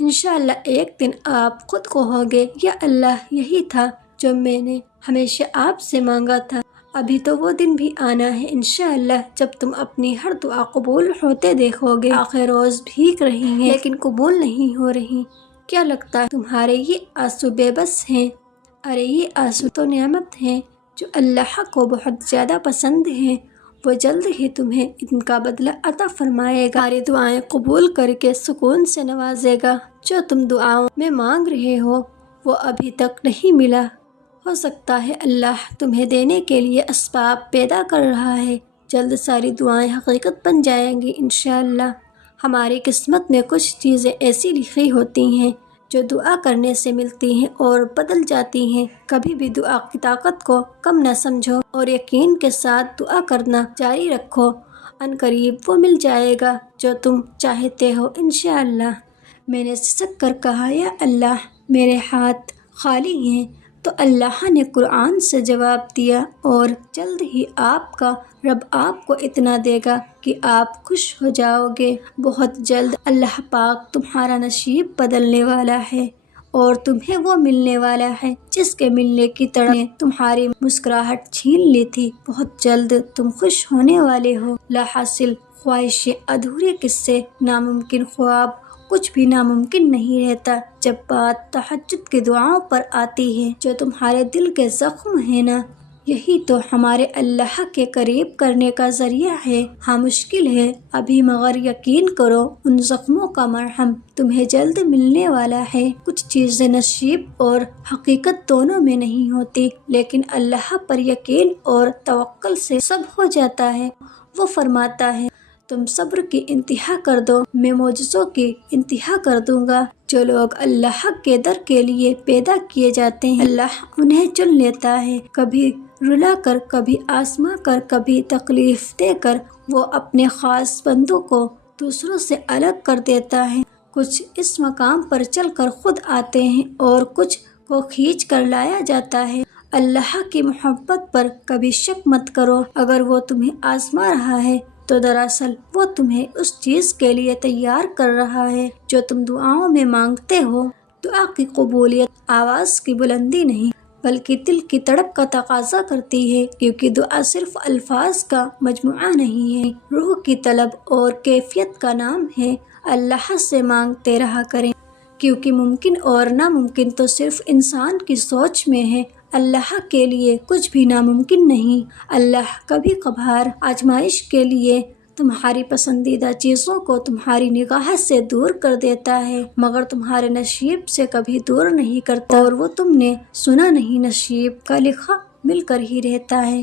انشاءاللہ ایک دن آپ خود کہو گے یا اللہ یہی تھا جو میں نے ہمیشہ آپ سے مانگا تھا۔ ابھی تو وہ دن بھی آنا ہے انشاءاللہ جب تم اپنی ہر دعا قبول ہوتے دیکھو گے۔ آخر روز بھیگ رہی ہیں لیکن قبول نہیں ہو رہی۔ کیا لگتا ہے تمہارے یہ آنسو بے بس ہیں؟ ارے یہ آنسو تو نعمت ہیں جو اللہ کو بہت زیادہ پسند ہیں۔ وہ جلد ہی تمہیں ان کا بدلہ عطا فرمائے گا، تمہاری دعائیں قبول کر کے سکون سے نوازے گا۔ جو تم دعاؤں میں مانگ رہے ہو وہ ابھی تک نہیں ملا، ہو سکتا ہے اللہ تمہیں دینے کے لیے اسباب پیدا کر رہا ہے۔ جلد ساری دعائیں حقیقت بن جائیں گی انشاءاللہ۔ ہماری قسمت میں کچھ چیزیں ایسی لکھی ہوتی ہیں جو دعا کرنے سے ملتی ہیں اور بدل جاتی ہیں۔ کبھی بھی دعا کی طاقت کو کم نہ سمجھو اور یقین کے ساتھ دعا کرنا جاری رکھو، ان قریب وہ مل جائے گا جو تم چاہتے ہو انشاءاللہ۔ میں نے سسک کر کہا یا اللہ میرے ہاتھ خالی ہیں، تو اللہ نے قرآن سے جواب دیا اور جلد ہی آپ کا رب آپ کو اتنا دے گا کہ آپ خوش ہو جاؤ گے۔ بہت جلد اللہ پاک تمہارا نصیب بدلنے والا ہے اور تمہیں وہ ملنے والا ہے جس کے ملنے کی تڑپ نے تمہاری مسکراہٹ چھین لی تھی۔ بہت جلد تم خوش ہونے والے ہو۔ لا حاصل خواہشیں، ادھورے قصے، ناممکن خواب، کچھ بھی ناممکن نہیں رہتا جب بات تہجد کی دعاؤں پر آتی ہے۔ جو تمہارے دل کے زخم ہیں نا، یہی تو ہمارے اللہ کے قریب کرنے کا ذریعہ ہے۔ ہاں مشکل ہے ابھی مگر یقین کرو ان زخموں کا مرہم تمہیں جلد ملنے والا ہے۔ کچھ چیزیں نصیب اور حقیقت دونوں میں نہیں ہوتی، لیکن اللہ پر یقین اور توکل سے سب ہو جاتا ہے۔ وہ فرماتا ہے تم صبر کی انتہا کر دو، میں معجزوں کی انتہا کر دوں گا۔ جو لوگ اللہ کے در کے لیے پیدا کیے جاتے ہیں اللہ انہیں چن لیتا ہے، کبھی رلا کر، کبھی آزما کر، کبھی تکلیف دے کر۔ وہ اپنے خاص بندوں کو دوسروں سے الگ کر دیتا ہے۔ کچھ اس مقام پر چل کر خود آتے ہیں اور کچھ کو کھینچ کر لایا جاتا ہے۔ اللہ کی محبت پر کبھی شک مت کرو، اگر وہ تمہیں آزما رہا ہے تو دراصل وہ تمہیں اس چیز کے لیے تیار کر رہا ہے جو تم دعاؤں میں مانگتے ہو۔ دعا کی قبولیت آواز کی بلندی نہیں بلکہ دل کی تڑپ کا تقاضا کرتی ہے، کیونکہ دعا صرف الفاظ کا مجموعہ نہیں ہے، روح کی طلب اور کیفیت کا نام ہے۔ اللہ سے مانگتے رہا کریں، کیونکہ ممکن اور ناممکن تو صرف انسان کی سوچ میں ہے، اللہ کے لیے کچھ بھی ناممکن نہیں۔ اللہ کبھی کبھار آزمائش کے لیے تمہاری پسندیدہ چیزوں کو تمہاری نگاہ سے دور کر دیتا ہے، مگر تمہارے نصیب سے کبھی دور نہیں کرتا، اور وہ تم نے سنا نہیں نصیب کا لکھا مل کر ہی رہتا ہے۔